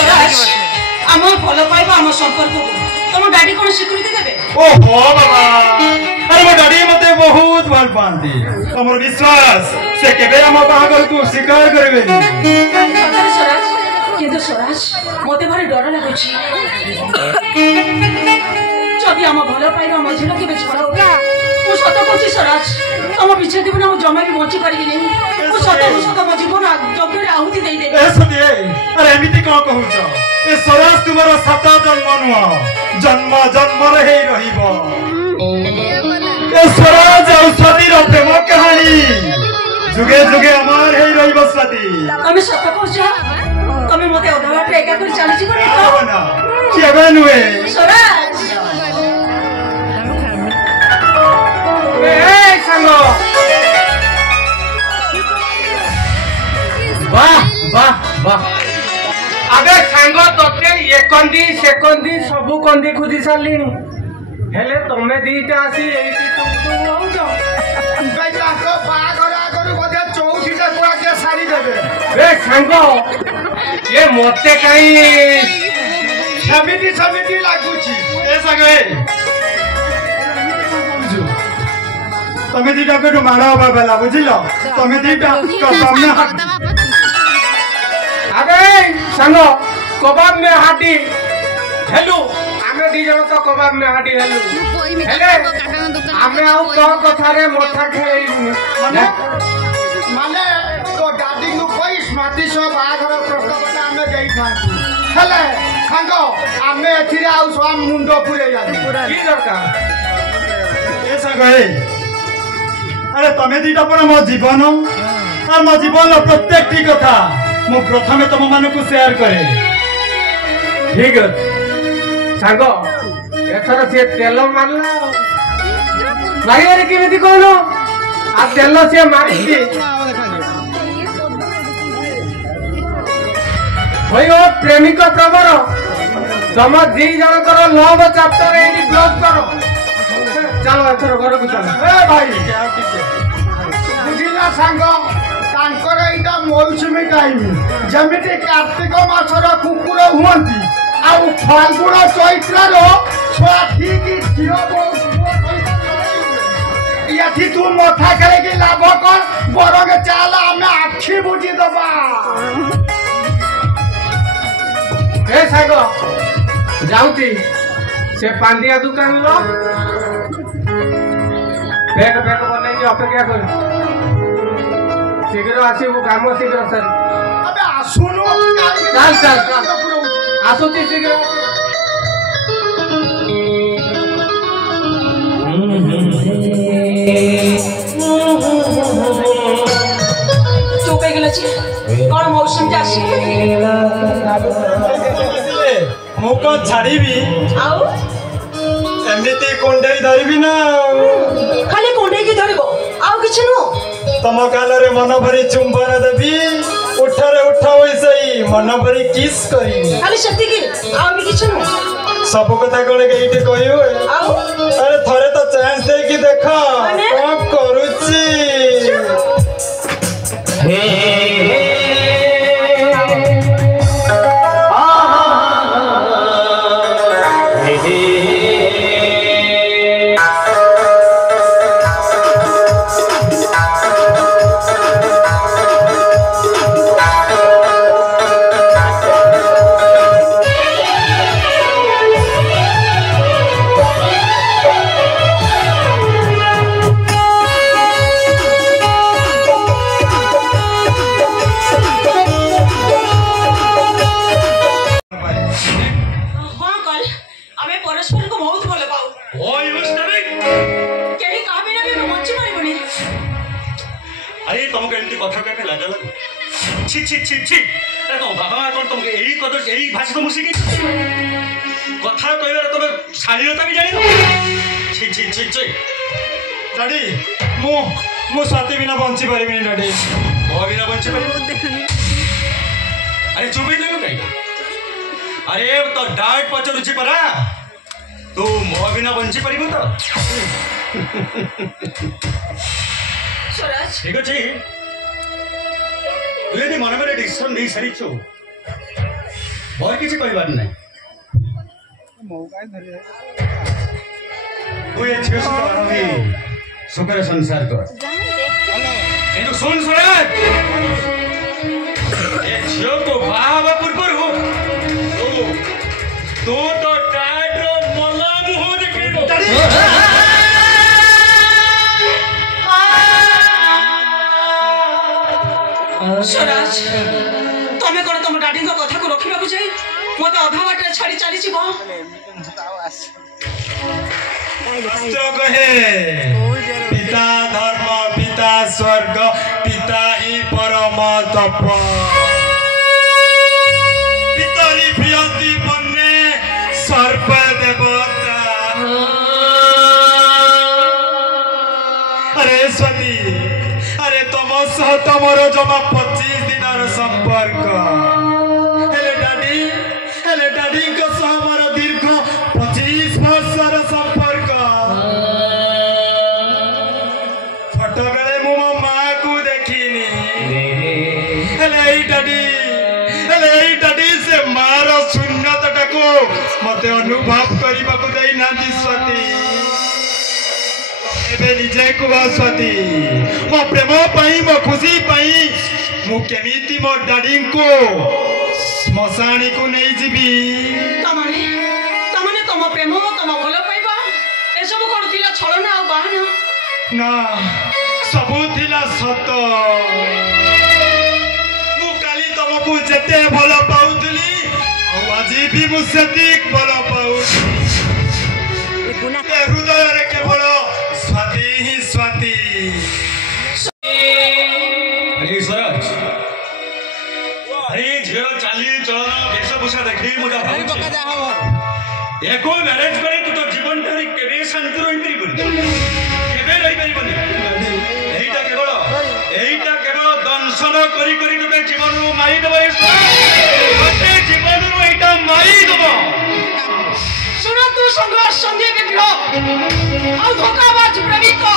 आम भल पाइबा आम संपर्क को तुम डैडी कौन स्वीकृति देबे? ओहो बाबा, अरे मो डैडी मते बहुत भल पांती। हमर विश्वास से केबे हम बाहागर को स्वीकार करबे। स्वराज किंतु स्वराज मते भारी डर लागुची जदि आम भल पाइबा मझिला केबे छड़ मु सत कहूची स्वराज तुम विच्छेद बिना मु जमा भी बंची पारिबि नहीं। मु सत मो जीवन जगरे आहुति दे देबे। ए सदिए, अरे एमिति को कहूछ? ए स्वराज तुम्हारा सात जन्म नुआ जन्म जन्म रही रहिबो। ए स्वराज और सतीर प्रेम कहानी जुगे जुगे अमर हेई रहिबो। सती तमे सत कहूछ? तमे मते अधवा पे एका कर चली छी ना केबे नुए स्वराज? ए संगो वाह वाह वाह। अबे सांग तोते ये कंदी से कंदी सबु कंदी खुदी सारलिनी हेले तमे दीटा आसी एठी तुम होउछ भाई ताको बागर आगर बदे चौथीटा कोआ के सारी देबे। ए सांग ये मते काई समिति समिति लागुची। ए सगे तमे दीटा को मारा बाबा बुझिलो? तमे दीटा सामने हाथ। अबे सांग कबाब में हाटी हेलु आमे दी जण तो कबाब में हाटी हेलु हेले आमे आउ तो कथा रे मोथा खेलैलु माने माने तो दादी को कोई स्मृति सो बाघर प्रस्तावटा आमे देई थांतु हेले सांग आमे एथिरे आउ स्वाम मुंडो पुरे जानी की दरकार। ए सगे अरे तमे दीटा पर मो जीवन और मो जीवन प्रत्येक टी कथा मु प्रथमे तुम मानक शेयर करे। ठीक अछि सांग एथर से तेल मारला मारियारे केमिति कहलो आ तेल से मारिछि होयो प्रेमिक प्रवर तम दी जनकर लव चैप्टर एनी क्लोज करो। चलो एथर घर को चलो। ए भाई बुझिला सांग तांकर एटा मौसमी टाइम जमिति कार्तिक मासर कुकुर हुअंती आ फाल्गुन चैत्र छुआ ठीक झियो याथी तू मथा खेले की लाभ कर बरग चाल आमे आखी बुझी दबा। ए साग जाउती से पांडिया दुकान लो बैग बैग बनै की अपेक्षा कर शीघ्र आसी वो काम शीघ्र सर। अबे आसुनु चल चल चल आसुची शीघ्र। चुप हो गेल छी कोन मौसम जासी मु को छाड़ीबी आउ एमिति कोंडे धरबी ना खाली कोंडे की धरबो आउ किछ नु तम काल रे मन भरी चुंबन देबी उठरे उठा वैसई मन भरी किस करी खाली शक्ति की आउ भी किछ नु सब कथा कोन के इटे कहियो। आउ अरे थरे तो चांस दे की देखो कोन करूची। हे छी छी छी छी अरे तो बाबा कौन तुमके यही कदर यही भाषा तो मुझे कथा कहबार तुम शालीनता भी जानी छी छी छी छी डैडी मु साथी बिना बंची परिबिनी डैडी मो बिना बंची परिबो अरे चुप ही देलु कहीं अरे तो डाट पचरुची परा तू मो बिना बंची परिबो तो स्वराज ठीक अछि तू यदि मन में डिसीजन नहीं सारी छो और किसी कहबार नहीं ये झील सहित सुखरे संसार कर কিন্তু শুন সুরাজ এ ঝিওকে বাবা পূর্বর তো তো টাইটর মলা মুহ দেখি स्वराज तमें कौन तुम डाडी कथा को रखा जाए मत अधा बाट छाड़ी चली कहे पिता धर्म पिता स्वर्ग पिता ही परम तप पितरी प्रियति बन्ने सर्प देवता अरे सती अरे तुम सह तुमर जमा 25 दिन संपर्क हेले डाडी को सह मोर दीर्घ 25 वर्षर संपर्क छोट बेले मु मो मां को देखिनी हेले डाडी से मार शून्यता को मते अनुभव करबा को देई नांदी स्वती एबे निजे को स्वती मो प्रेम पई मो खुशी पई मु केमिति मो डाडी को स्मशानी को नहीं जीवी तमने तम प्रेम तम भल पाइबा ए सब कोन थिला छलना आ बहाना ना सबु थिला सत मु काली तुमको जते भल पाउतली आ आज भी मु सतीक भल पाउ हृदय रे केवल स्वाति ही स्वाति अरे स्वराज अरे झील चाली चलन वेशभूषा देखी मुझे एको मैरेज करे तू तो जीवन टारी केबे शांति रही केबे रही परिबनी एटा केवल दंशन करी करी तोते जीवन रो मारी देबो तोते जीवन रो एटा मारी देबो सुन तू संघर्ष संधि विग्रह आ धोखाबाज प्रेमी को